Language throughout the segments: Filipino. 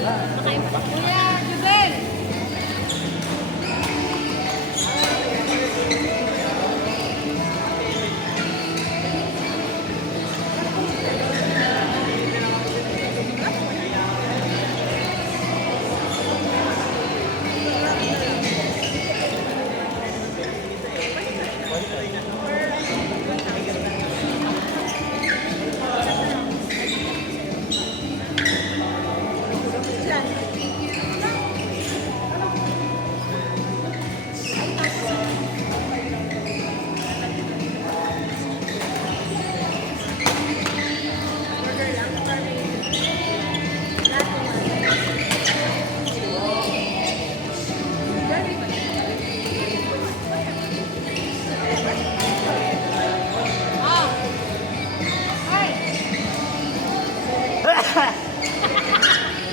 Makain pa. Kuya, Jubel!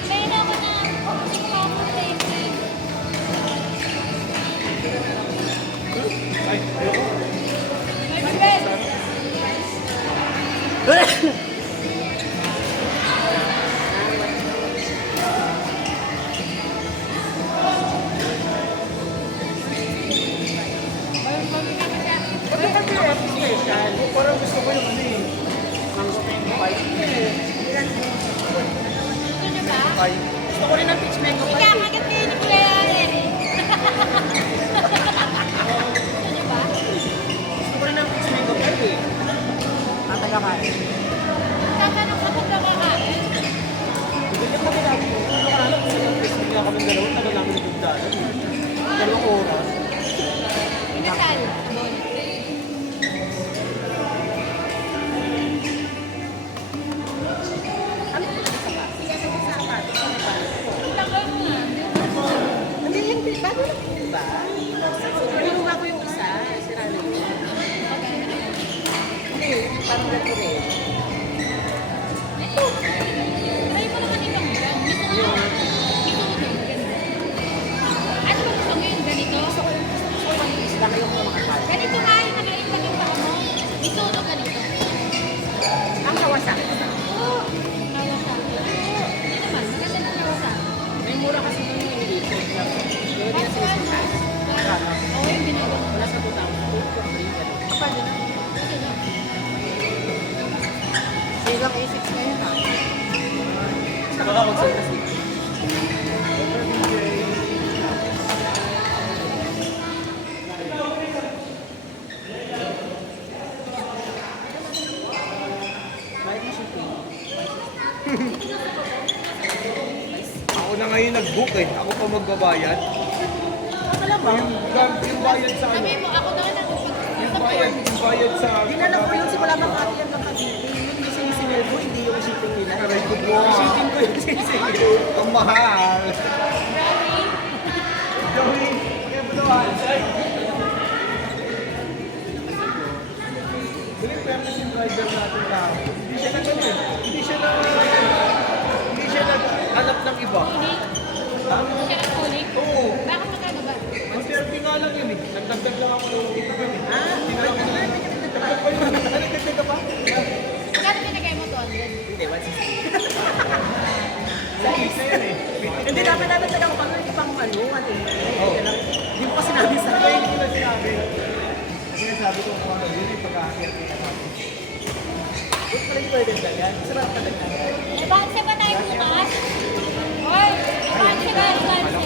May na ako na. Kasi ko ako taping. My friend! Parang gusto ko yung ano eh. Mango mango pie. Gusto niyo ba? Pie. Gusto ko rin ng peach mango pie. Ika, kagat kayo ni Kuya Eri. Gusto niyo ba? Gusto ko rin ng peach mango pie eh. Tataga ka eh. Tatanong ka kung nakakain. Hindi ko kailangan mo. Ano ka alam kung saan peach mango kami dalawa. Tagal namin nagpundahan. Dalawang oras. Inasal. Abon. Tagal mo nga. Hindi yung bago lang yun ba? Pinuha ko yung isa, sira na yun. Hindi, parang gato rin. Ito. Try mo naman ibang brand. Gusto ko nga. Gusto ko din. Ganda. Ano ba gusto mo yun? Ganito? Gusto ko yung isda kayo kung makakal. Ganito nga yung nakaiba yung paa mo. Gusto ko ganito. Ang Kawasaki. Oo. Kawasaki. Hindi naman. Maganda ng Kawasaki. May mura kasi nung yung dito. Yung din sa isang taas. Oo, yung binago mo. Wala sa butang. Kapag na. Sigang A6 na yun ha. Baka magsalita si Bayad mo shipping. Ako na ngayon nag-book eh. Ako pa magbabayad. Wala ba? Yung bayad sa ano? Sabi mo, ako na lang Yung bayad sa... Dinala ko yun simula Makati hanggang Cavite. Yung sinisingil ko, hindi yung shipping nila. Aray ko po. Yung shipping ko yung sinisingil. Ang mahal. Rally. Joey, kaya butuhan. Galing purpose yung driver natin tao. Hindi siya nag Hindi siya nag-hanap ng iba. Hindi. Ha? Siya ang kulik. Oo. Bakit magkano ba? Ang 30 nga lang yun eh. Nagdagdag lang ako ng tip yun eh. Ah, Nagdagdag pa yun. Nagdagdag ka pa? Magkano binigay mo 200? hindi, 160. Sa isa yun eh. Hindi namin nagtaga ko pang pang ano, ano. Oo. Hindi mo pa sinabi sa Kaya akin. hindi ko na sinabi. Kasi sabi ko kung ano yun eh. Pagkakakit ka natin. Huwag pa rin pwede talaga. Sarap talaga. Advance ba tayo bukas? Hoy! Advance ba? Advance?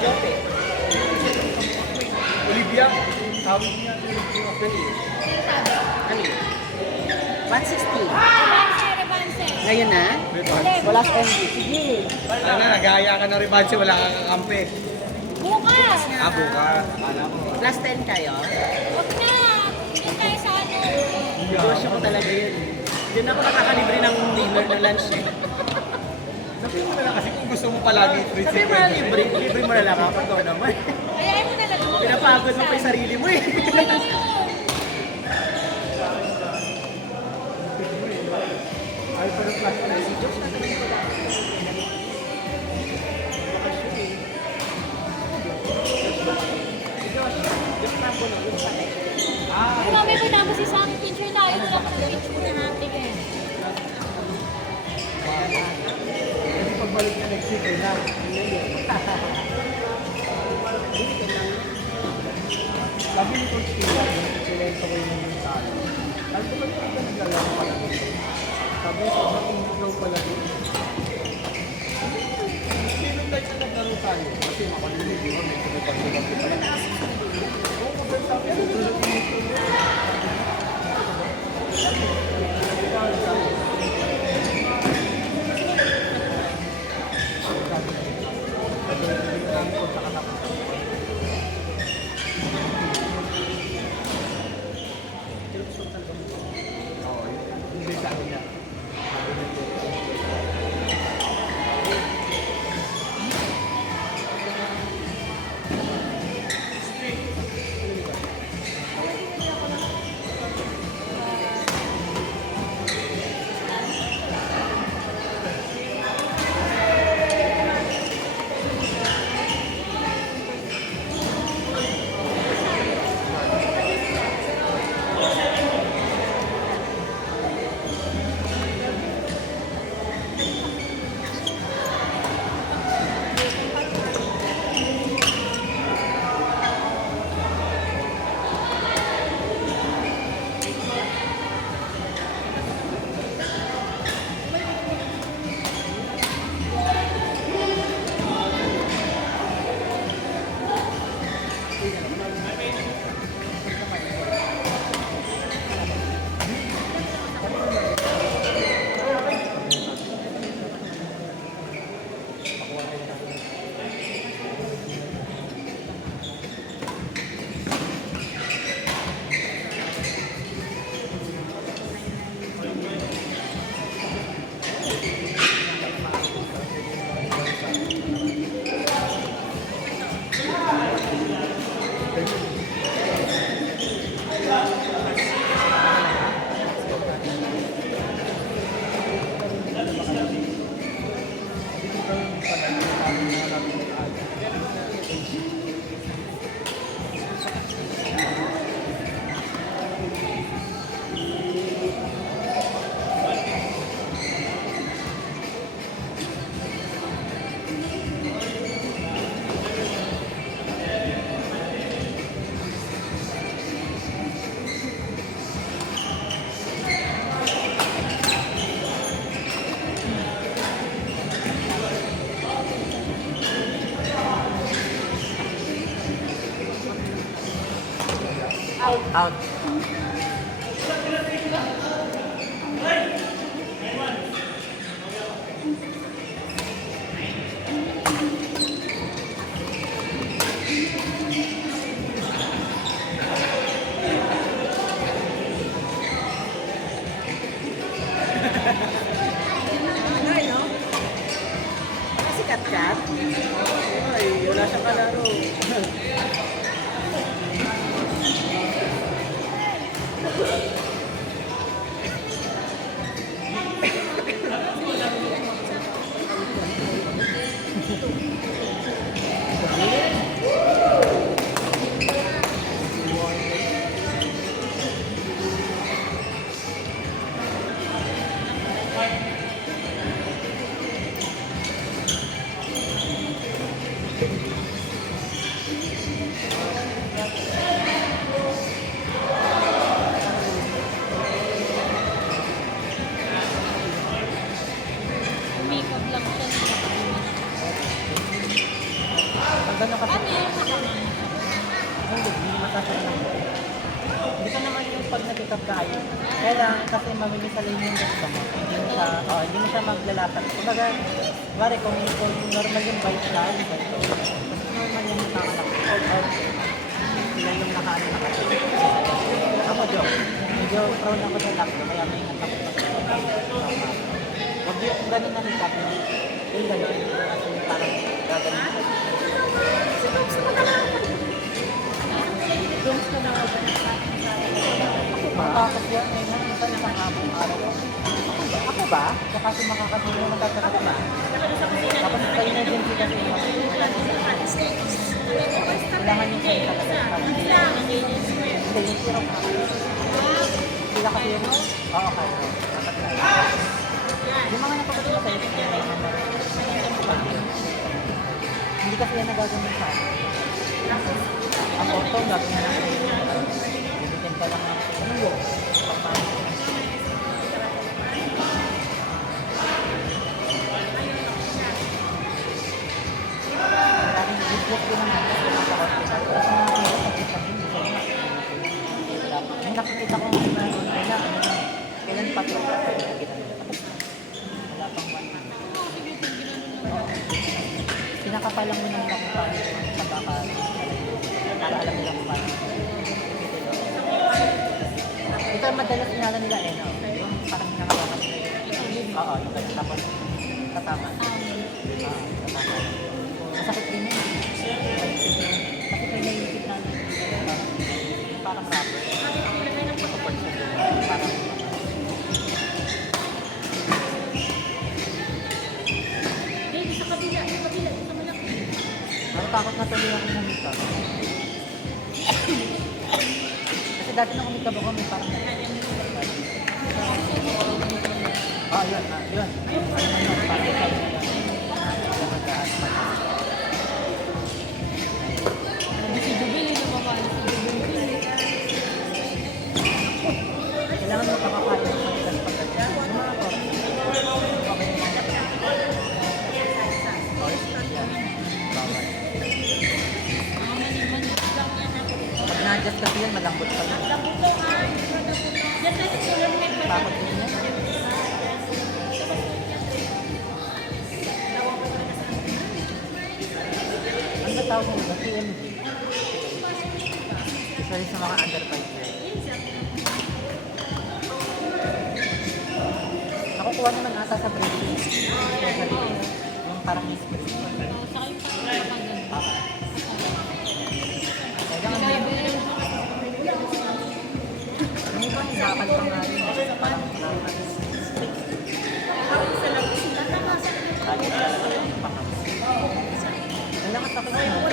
Jope. Olivia, tawag niya. Ano yun? Sino sabi? Ano yun? 160. Advance, advance. Ngayon na? Wala sa MD. Sige. Sana nagaya ka ng revanche, wala kang kakampi. Bukas! Bukas. Akala mo. Plus 10 kayo? Huwag na! Hindi tayo sa ano. Negosyo ko talaga yun. Diyan ako nakakalibre ng dinner na lunch eh. Sabihin mo na lang kasi kung gusto mo palagi free Sabi mo na libre, libre mo na lang kapag ikaw naman. Ayayin mo na lang. Pinapagod mo pa yung sarili mo eh. Okay lang yun. Ay, pero plus na Si Josh na tanong ko lang. Si Josh, yung kampo na yung patay. Kung mami mo na si Sam, picture tayo. Wala ka ng picture natin eh. Kasi pagbalik susunod na next week na. Sabi ni Coach Tina, sinento ko yung talo. Sabi ko, ba't ka naglalaro pala dito? Sabi ko, sobrang inflow pala dito. Sino tayo na naglaro tayo? Kasi makalimutin, di ba? May kumipag-sulat ko pala. Oo, kapag sabi ko, tulad yung inflow. Out. Ay, no? Kasi kat-kat. Ay, wala siyang kalaro. Makeup lang siya. Pag gano'n kasi, Ano yung hindi masasabi. Hindi ka naman yung pag nag-pick-up tayo. Kailangan kasi mamimisalin yung gusto mo. Hindi mo siya maglalatan. Kumbaga, bari kung normal yung bike na, normal yung nakatakot. Sila yung nakaano nakatulog. Ako, Joe. Medyo prone ako sa lakto, kaya may natakot ako. Huwag yung ganun na hikap mo. Yung ganun. Kasi parang gaganon. Rooms na lang ako na sa akin sa Makakapos yan ngayon, minsan isang hapong araw. Ako ba? Baka kasi makakatulong naman tatarato ba? Tapos sa emergency kasi kailangan yung sa'yo talaga. Hindi, yung sirok na. Sila kasi yun. Oo, kaya. Yung mga napapatulong sa'yo, kaya may number. kasi yan nagagawin sa akin. Ang auto, gagawin na lang. Bibitin ka lang ng ano. Pagpapalagay. Maraming business din naman kasi nakaka-hospital. Kasi mga kaya pag-isang hindi sa mga. Yung nakikita ko mga nila, kailan pa ito? Wala pang one month. Pinakapalang mo nang kung paano yung pagkakal. Para alam nila kung paano. Ito ang madalas sinala nila no? Yung parang nakakapas. Oo, yung ganyan. Tapos, tatama. Tatama. Masakit din yun. Kasi kayo naiisip na parang rubber. Support sa doon. Parang Sa kabila, sa malaki. takot na tuloy ako humikab. Kasi dati nung humikab ako, may parang yun. Parang ikaw na yun. Si Jubil, yung mababa. Si Jubil. Kailangan mo pakakain ng matigas pagkat yung mga korte. Pag na-adjust kasi yan, malambot pa yun. Takot din yan. Ano ba tawag nila? TMG. Usually sa mga under 5 years. Nakukuha naman ata sa breeding. Especially yung parang spray. Saka yung parang kapag Kailangan mo yun. Yung iba, hinakal pa nga rin. Parang hinakal. Lagi talaga yung pakam. Ang lakas ako yun.